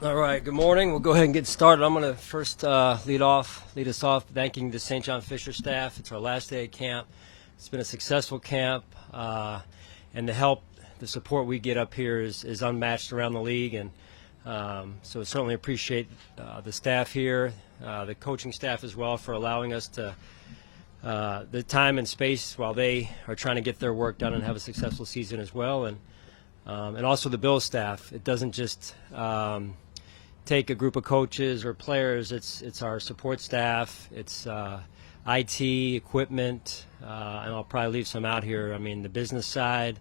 All right, good morning. We'll go ahead and get started. I'm going to first lead us off thanking the St. John Fisher staff. It's our last day of camp. It's been a successful camp, and the support we get up here is unmatched around the league, and so certainly appreciate the staff here, the coaching staff as well, for allowing us to the time and space while they are trying to get their work done and have a successful season as well, and also the Bills staff. It doesn't just take a group of coaches or players. It's our support staff. It's IT, equipment, and I'll probably leave some out here. I mean, the business side,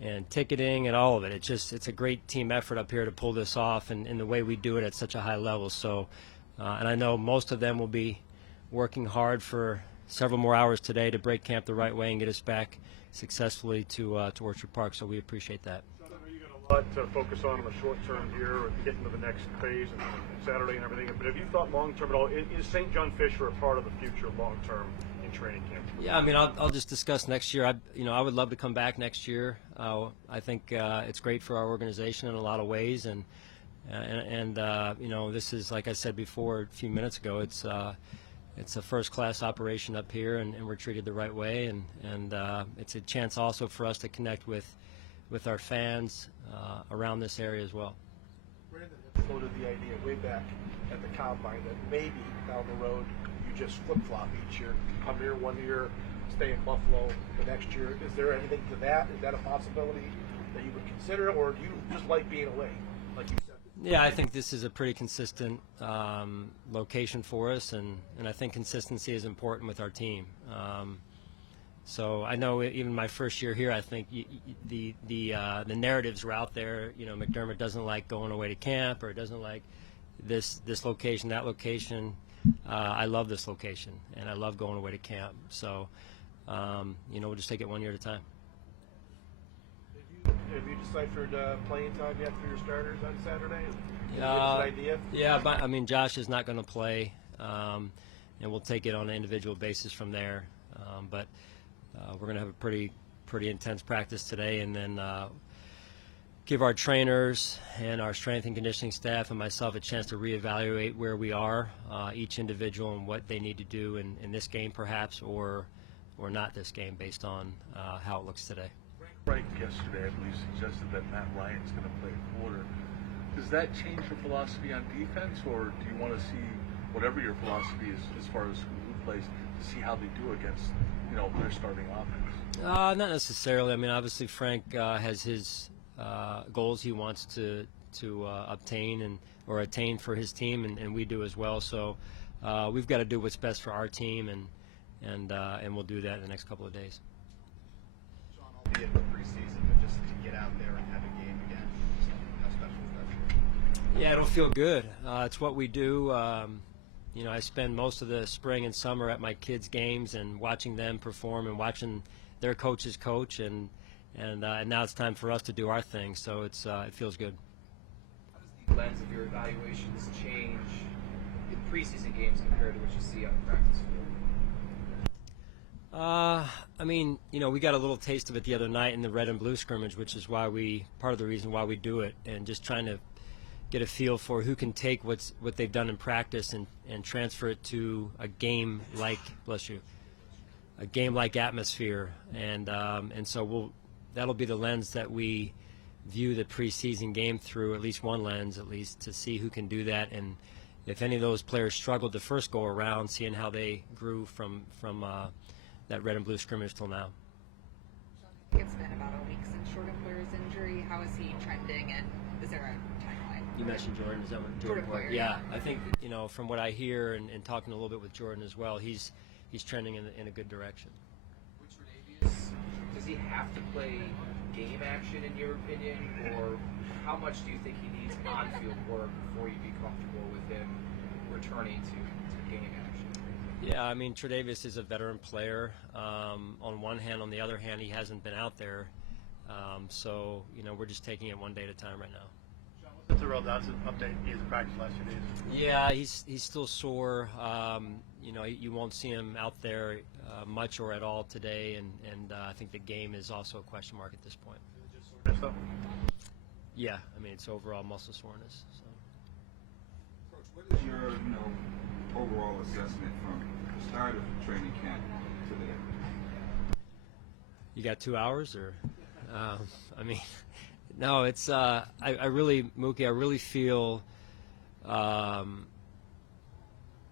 and ticketing and all of it. It's a great team effort up here to pull this off, and the way we do it at such a high level. So, and I know most of them will be working hard for several more hours today to break camp the right way and get us back successfully to Orchard Park. So we appreciate that. A lot to focus on in the short term here and getting to the next phase and Saturday and everything. But have you thought long term at all? Is St. John Fisher a part of the future long term in training camp? Yeah, I mean, I'll just discuss next year. I would love to come back next year. I think it's great for our organization in a lot of ways, and this is, like I said before a few minutes ago, it's a first-class operation up here, and we're treated the right way, and it's a chance also for us to connect with our fans around this area as well. Brandon had floated the idea way back at the Combine that maybe down the road you just flip-flop each year. Come here one year, stay in Buffalo the next year. Is there anything to that? Is that a possibility that you would consider, or do you just like being away, like you said? Yeah, I think this is a pretty consistent location for us, and I think consistency is important with our team. So I know even my first year here, I think the narratives were out there. You know, McDermott doesn't like going away to camp, or doesn't like this location, that location. I love this location, and I love going away to camp. So, we'll just take it one year at a time. Have you deciphered playing time yet for your starters on Saturday? Can you give us an idea? Yeah, but I mean, Josh is not going to play, and we'll take it on an individual basis from there. But we're going to have a pretty intense practice today, and then give our trainers and our strength and conditioning staff and myself a chance to reevaluate where we are, each individual, and what they need to do in this game perhaps, or not this game, based on how it looks today. Frank yesterday, I believe, suggested that Matt Ryan's going to play a quarter. Does that change your philosophy on defense, or do you want to see whatever your philosophy is as far as who plays, to see how they do against their starting offense? Not necessarily. I mean, obviously Frank has his goals he wants to obtain or attain for his team, and we do as well. So we've got to do what's best for our team, and we'll do that in the next couple of days. Sean, albeit the preseason, but just to get out there and have a game again, how special is that? Yeah, it'll feel good. It's what we do. I spend most of the spring and summer at my kids' games and watching them perform and watching their coaches coach, and now it's time for us to do our thing. So it feels good. How does the lens of your evaluations change in preseason games compared to what you see on the practice field? I mean, we got a little taste of it the other night in the red and blue scrimmage, which is part of the reason why we do it, and just trying to get a feel for who can take what they've done in practice and transfer it to a game-like, a game-like atmosphere, and so that'll be the lens that we view the preseason game through, at least one lens, to see who can do that, and if any of those players struggled the first go around, seeing how they grew from that red and blue scrimmage till now. It's been about a week since Jordan Poyer's injury. How is he trending, and is there a timeline? You mentioned Jordan. Is that what Jordan Poyer? Yeah, I think from what I hear and talking a little bit with Jordan as well, he's trending in a good direction. With Tre'Davious, does he have to play game action in your opinion, or how much do you think he needs on-field work before you'd be comfortable with him returning to game action? Yeah, I mean, Tre'Davious is a veteran player. On one hand, on the other hand, he hasn't been out there. So, we're just taking it one day at a time right now. Sean, what's the Terrel Dodson update? He was in practice last 2 days. Yeah, he's still sore. You won't see him out there much or at all today, and I think the game is also a question mark at this point. yeah, I mean, it's overall muscle soreness. So. Coach, what is your overall assessment from the start of training camp to today? You got 2 hours, or I mean, no, it's I really, Mookie, I really feel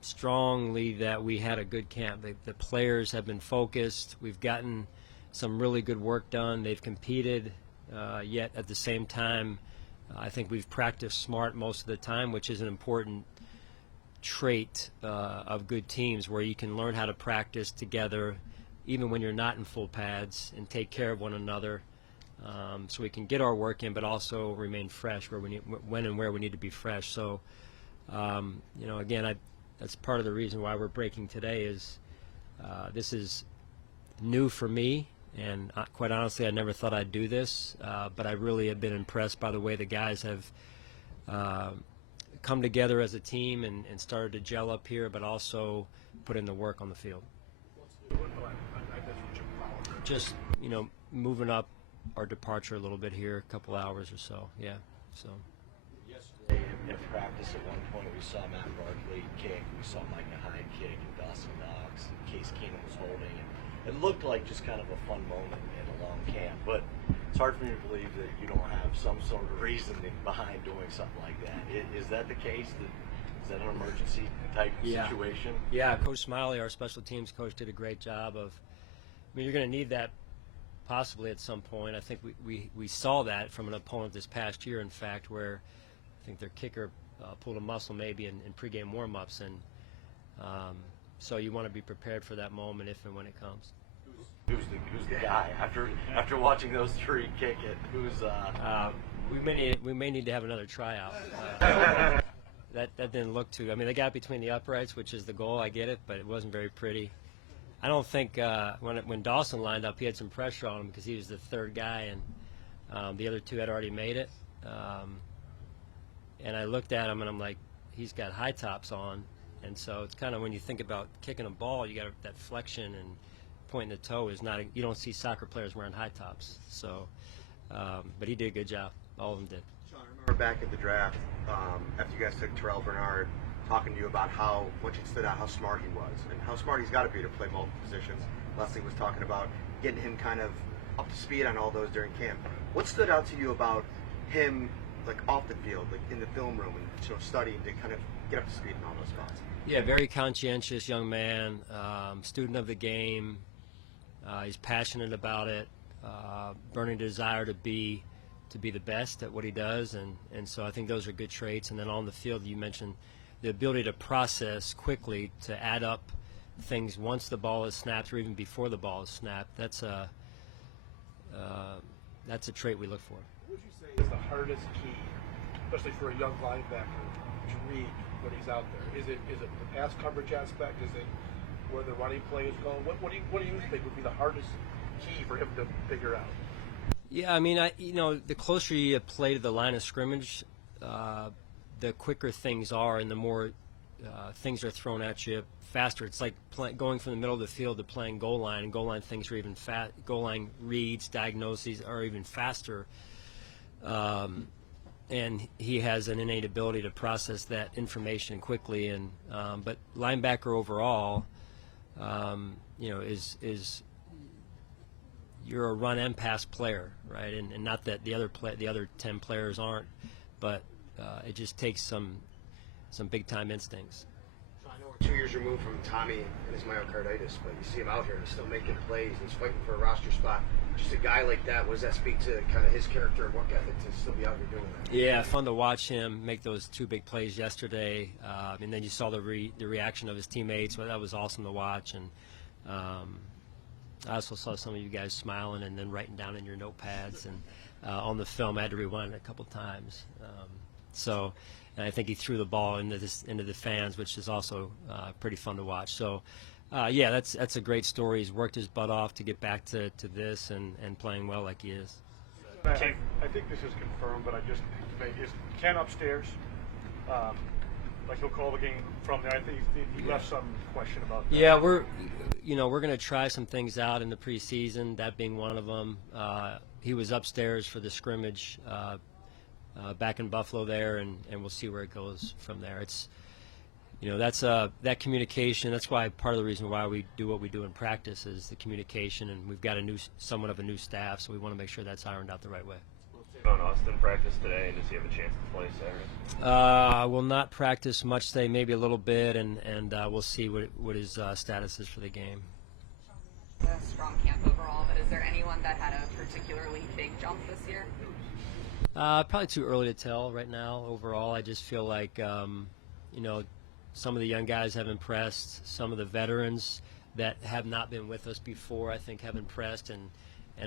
strongly that we had a good camp. The players have been focused. We've gotten some really good work done. They've competed, yet at the same time, I think we've practiced smart most of the time, which is an important trait of good teams, where you can learn how to practice together even when you're not in full pads and take care of one another, so we can get our work in but also remain fresh when and where we need to be fresh. So again, that's part of the reason why we're breaking today. Is this is new for me, and quite honestly, I never thought I'd do this, but I really have been impressed by the way the guys have come together as a team and started to gel up here, but also put in the work on the field. Just, moving up our departure a little bit here, a couple hours or so, yeah. So. Yesterday in practice, at one point we saw Matt Barkley kick, we saw Micah Hyde kick, and Dawson Knox, and Case Keenum was holding, and it looked like just kind of a fun moment in a long camp. But it's hard for me to believe that you don't have some sort of reasoning behind doing something like that. Is that the case? Is that an emergency type situation? Yeah, Coach Smiley, our special teams coach, did a great job of. I mean, you're going to need that possibly at some point. I think we saw that from an opponent this past year, in fact, where I think their kicker pulled a muscle maybe in pregame warm-ups, and so you want to be prepared for that moment if and when it comes. Who's the guy after watching those three kick it? We may need to have another tryout. That didn't look too. I mean, they got between the uprights, which is the goal. I get it, but it wasn't very pretty. I don't think when Dawson lined up, he had some pressure on him because he was the third guy, and the other two had already made it. And I looked at him, and I'm like, he's got high tops on, and so it's kind of when you think about kicking a ball, you got that flexion and pointing the toe is not. You don't see soccer players wearing high tops. So, but he did a good job. All of them did. Sean, I remember back at the draft, after you guys took Terrel Bernard, talking to you about how much it stood out, how smart he was, and how smart he's got to be to play multiple positions. Leslie was talking about getting him kind of up to speed on all those during camp. What stood out to you about him, like off the field, like in the film room, and studying to kind of get up to speed in all those spots? Yeah, very conscientious young man, student of the game. He's passionate about it, burning desire to be the best at what he does, and so I think those are good traits. And then on the field, you mentioned the ability to process quickly, to add up things once the ball is snapped or even before the ball is snapped. That's a trait we look for. What would you say is the hardest key, especially for a young linebacker, to read when he's out there? Is it the pass coverage aspect? Is it where the running play is going? What do you think would be the hardest key for him to figure out? Yeah, I mean, the closer you play to the line of scrimmage, the quicker things are, and the more things are thrown at you faster. It's like going from the middle of the field to playing goal line, and goal line things are even goal line reads, diagnoses are even faster. And he has an innate ability to process that information quickly. And but linebacker overall, is you're a run and pass player, right? And not that the other 10 players aren't, but it just takes some big time instincts. I know we're 2 years removed from Tommy and his myocarditis, but you see him out here and he's still making plays and he's fighting for a roster spot. Just a guy like that, what does that speak to kind of his character and work ethic to still be out here doing that? Yeah, fun to watch him make those 2 big plays yesterday, and then you saw the reaction of his teammates. Well, that was awesome to watch, and I also saw some of you guys smiling and then writing down in your notepads, and on the film I had to rewind it a couple times. And I think he threw the ball into the fans, which is also pretty fun to watch. So, yeah, that's a great story. He's worked his butt off to get back to this and playing well like he is. I think this is confirmed, but is Ken upstairs? Like he'll call the game from there. I think he left some question about that. Yeah, we're going to try some things out in the preseason. That being one of them. He was upstairs for the scrimmage back in Buffalo there, and we'll see where it goes from there. It's that's that communication. That's why part of the reason why we do what we do in practice is the communication, and we've got somewhat of a new staff, so we want to make sure that's ironed out the right way. On Austin practice today, and does he have a chance to play Saturday? I will not practice much today, maybe a little bit, and we'll see what his status is for the game. A strong camp overall, but is there anyone that had a particularly big jump this year? Probably too early to tell right now. Overall, I just feel like some of the young guys have impressed. Some of the veterans that have not been with us before, I think, have impressed and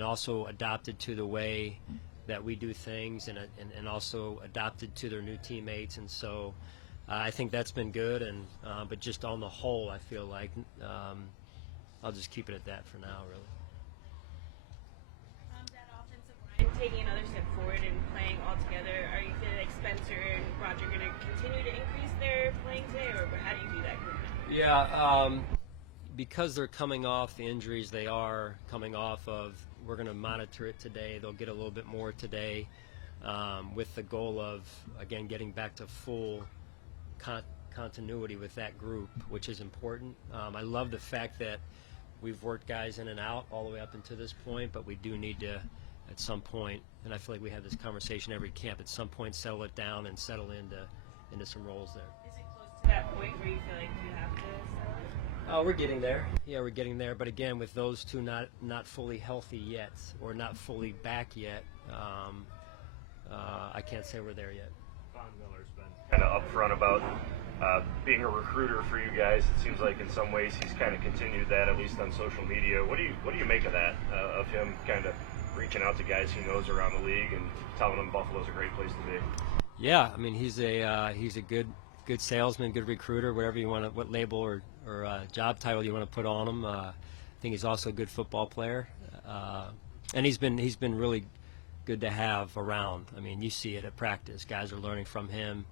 also adopted to the way that we do things, and also adopted to their new teammates, and so I think that's been good. And but just on the whole, I feel like I'll just keep it at that for now, really. That offensive line taking another step forward and playing all together. Are you feeling like Spencer and Roger going to continue to increase their playing today, or how do you do that group now? Yeah, because they're coming off the injuries they are coming off of. We're going to monitor it today. They'll get a little bit more today, with the goal of, again, getting back to full continuity with that group, which is important. I love the fact that we've worked guys in and out all the way up until this point, but we do need to, at some point, and I feel like we have this conversation every camp, at some point settle it down and settle into some roles there. Is it close to that point where you feel like you have to settle it? We're getting there. Yeah, we're getting there. But again, with those two not fully healthy yet, or not fully back yet, I can't say we're there yet. Von Miller's been kind of upfront about being a recruiter for you guys. It seems like in some ways he's kind of continued that, at least on social media. What do you make of that? Of him kind of reaching out to guys he knows around the league and telling them Buffalo's a great place to be? Yeah, I mean he's a good salesman, good recruiter, whatever you want to, what label or job title you want to put on him. I think he's also a good football player, and he's been really good to have around. I mean, you see it at practice. Guys are learning from him,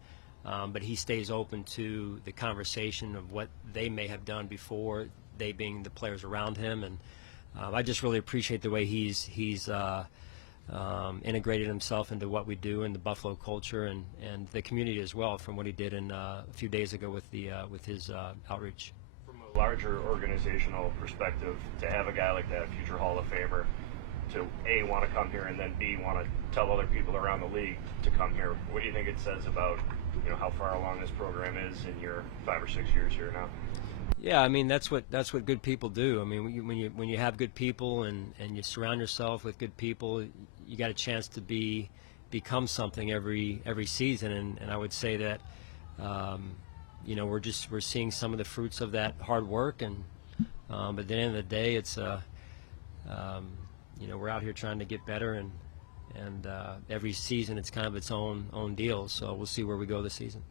but he stays open to the conversation of what they may have done before, they being the players around him. And I just really appreciate the way he's integrated himself into what we do in the Buffalo culture and the community as well, from what he did a few days ago with his outreach. From a larger organizational perspective, to have a guy like that, a future Hall of Famer, to A, want to come here, and then B, want to tell other people around the league to come here, what do you think it says about how far along this program is in your 5 or 6 years here now? Yeah, I mean that's what good people do. I mean when you have good people and you surround yourself with good people, you got a chance to become something every season. And I would say that we're seeing some of the fruits of that hard work. And but at the end of the day, it's we're out here trying to get better, and every season it's kind of its own deal. So we'll see where we go this season.